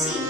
see.